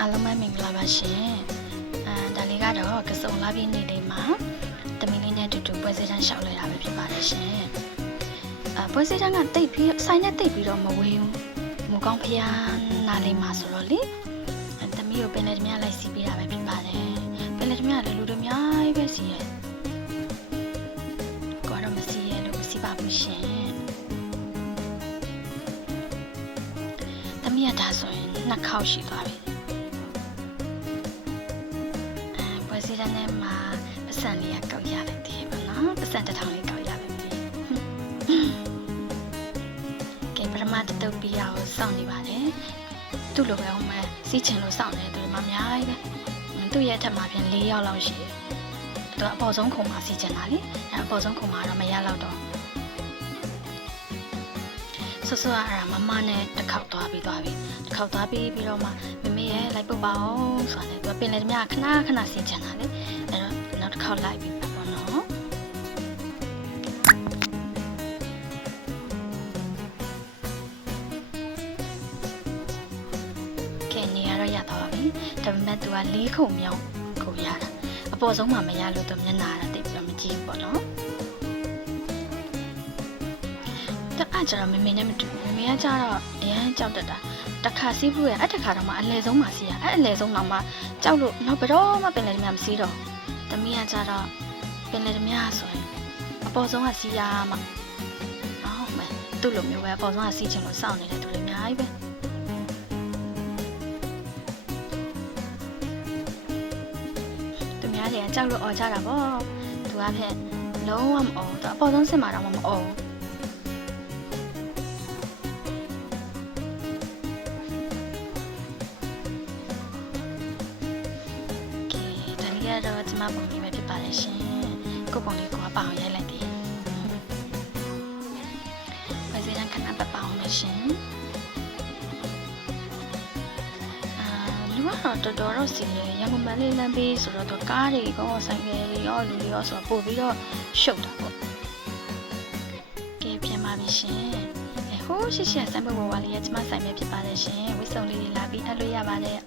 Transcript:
အားလုံးပဲမင်္ဂလာပါရှင်ဒါလေးကတော့ကစုံလာပြီးနေ့လေးမှာတမီလေးနဲ့တူတူပွဲစည်းတန်းရှောက်လိုက်တာပဲဖြစ်ပါတယ်ရှင်ပွဲစည်းတန်းကတိတ်ပြီးဆိုင်နဲ့တိတ်ပြီးတော့မဝေးဘူးမူကောင်းဖျားနာလေးမှာဆိုတော့လေတမီကိုပင်လေတမီလိုက်စီးပေးတာပဲဖြစ်ပါတယ်ပင်လေတမီကလည်းလူတွေအများကြီးပဲစီးရဲကိုတော့မစီးရဲလို့မစီးပါဘူးရှင်တမီကဒါဆိုရင်နှစ်ခေါက်ရှိသွားပြီပွဲစည်းတန်းထဲမှာပတ်စံလေးကောက်ရလိုက်တယ်ပေါ့နော်ပတ်စံတစ်ထောင်လေးကောက်ရလိုက်ပြီကဲပထမတုပ်ပြီးအောင်စောင့်နေပါတယ်သူ့လိုပဲအောင်မစီးချင်လို့စောင့်နေတယ်သူတို့မှအများကြီးပဲသူ့ရဲ့အထက်မှာပြန်၄ယောက်လောက်ရှိတယ်သူကအပေါ်ဆုံးခုံမှာစီးချင်တာလေအဲအပေါ်ဆုံးခုံမှာတော့မရတော့တော့ဆော့ဆော့အဲ့ဒါမမနဲ့တစ်ခေါက်သွားပြီးတစ်ခေါက်သွားပြီးတော့မှမမေရဲ့လိုက်ပုတ်ပါအောင်ဆိုတာလေသူကပင်လေတမခဏစီးချင်တာလေအဲ့တော့နောက်တစ်ခေါက်လိုက်ပြီးပေါ့နော်ကဲနေရတော့ရတော့ပါပြီဒါပေမဲ့သူက၄ခုမြောက်ကိုရတာအပေါ်ဆုံးမှာမရလို့သူမျက်နှာကတိတ်ပြီးတော့မကြည့်ဘူးပေါ့နော်အဲ့ကျတော့မမေနဲ့မတူဘူးမမေကကျတော့အရန်ကြောက်တတ်တာတစ်ခါစီးဖို့ရအဲ့တစ်ခါတော့မှအလဲဆုံးမှစီးရအဲ့အလဲဆုံးတော့မှကြောက်လို့နောက်ဘယ်တော့မှပင်လယ်ဓမြမစီးတော့တမီးကကျတော့ပင်လယ်ဓမြဆိုရင်အပေါ်ဆုံးကစီးရမှဟုတ်မယ်သူ့လိုမျိုးပဲအပေါ်ဆုံးကစီးချင်လို့စောင့်နေတဲ့သူတွေအများကြီးပဲသူများတွေကကြောက်လို့អော်ကြတာပေါ့သူကဖက်လုံးဝမអော်သူအပေါ်ဆုံးစစ်မှာတော့မអော်တော့ကျမပုံလေးပဲဖြစ်ပါတယ်ရှင်ကိုပုံလေးကပအောင်ရိုက်လိုက်တယ်ပဲစရင်ခဏပအောင်မယ်ရှင်လူကတော့တော်တော့စီရရန်ကုန်မန္တလေးလမ်းဘေးဆိုတော့ကားတွေကောဆိုင်ကယ်တွေရောလူတွေရောဆိုတော့ပို့ပြီးတော့ရှုပ်တာပေါ့ကဲပြန်ပါပြီရှင်ဟိုးရှစ်ဆိုင်ဘဝလေးရဲ့ကျမဆိုင်ပဲဖြစ်ပါတယ်ရှင်ဝိစုံလေးတွေလာပြီးအပ်လို့ရပါတယ်